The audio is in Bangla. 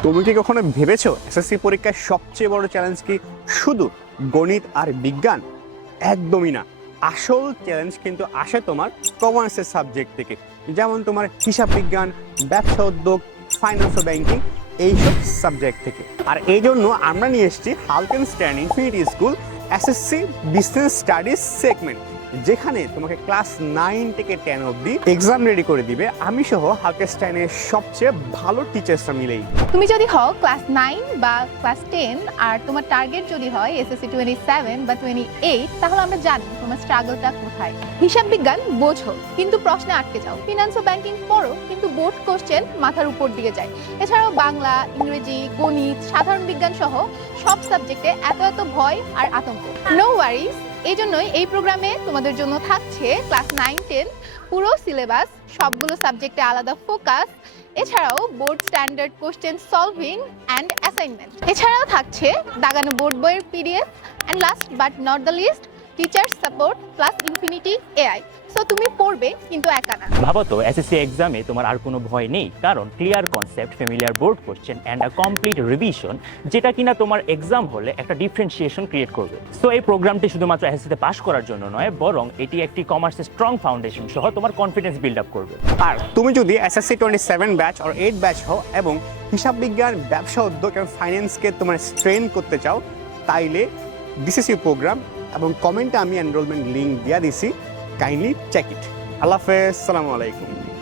তুমি কি কখনো ভেবেছো এসএসসি পরীক্ষার সবচেয়ে বড় চ্যালেঞ্জ কি শুধু গণিত আর বিজ্ঞান? একদমই না। আসল চ্যালেঞ্জ কিন্তু আসে তোমার কমার্সের সাবজেক্ট থেকে, যেমন তোমার হিসাব বিজ্ঞান, ব্যবসা উদ্যোগ, ফাইন্যান্স ও ব্যাংকিং, এইসব সাবজেক্ট থেকে। আর এই জন্য আমরা নিয়ে এসেছি হালকেনস্টাইন infinity school SSC business studies segment, যেখানে তোমাকে ক্লাস 9 থেকে 10 অবধি এক্সাম রেডি করে দিবে আমি সহ হালকেনস্টাইনের সবচেয়ে ভালো টিচার্সরা মিলেই। তুমি যদি হও ক্লাস 9 বা ক্লাস 10 আর তোমার টার্গেট যদি হয় এসএসসি 27 বা 28, তাহলে আমরা জানি তোমার স্ট্রাগলটা কোথায়। হিসাব বিজ্ঞান বোঝো কিন্তু প্রশ্নে আটকে যাও, ফিনান্স ও ব্যাংকিং পড়ো কিন্তু বোর্ড কোশ্চেন মাথার উপর দিকে যায়। এছাড়াও বাংলা, ইংরেজি, গণিত, সাধারণ বিজ্ঞান সহ সব সাবজেক্টে এত ভয় আর আতঙ্ক। নো ওয়ারিজ, এই জন্যই এই প্রোগ্রামে তোমাদের জন্য থাকছে ক্লাস 9-10 পুরো সিলেবাস, সবগুলো সাবজেক্টে আলাদা ফোকাস, এছাড়াও board standard question solving and assignment. এছাড়াও থাকছে দাগানো বোর্ড বইয়ের PDF and last but not the list teacher support plus infinity AI. So তুমি পড়বে কিন্তু একা না। ভাবো তো এসএসসি এক্সামে তোমার আর কোনো ভয় নেই, কারণ clear concept, familiar board question and a complete revision, যেটা কিনা তোমার এক্সাম হলে একটা ডিফারেন্সিয়েশন ক্রিয়েট করবে। সো এই প্রোগ্রামটি শুধুমাত্র এসএসসিতে পাস করার জন্য নয়, বরং এটি একটি কমার্সের স্ট্রং ফাউন্ডেশন সহ তোমার কনফিডেন্স বিল্ড আপ করবে। আর তুমি যদি এসএসসি 27 ব্যাচ আর 8 ব্যাচ হও এবং হিসাব বিজ্ঞান, ব্যবসা উদ্যোগ এবং ফাইন্যান্সকে তোমার স্ট্রেন করতে চাও, তাইলে দিস ইজ ইউর প্রোগ্রাম। এবং কমেন্টে আমি এনরোলমেন্ট লিঙ্ক দিয়ে দিছি, কাইন্ডলি চেক ইট। আল্লাহ হাফেজ, আসসালামু আলাইকুম।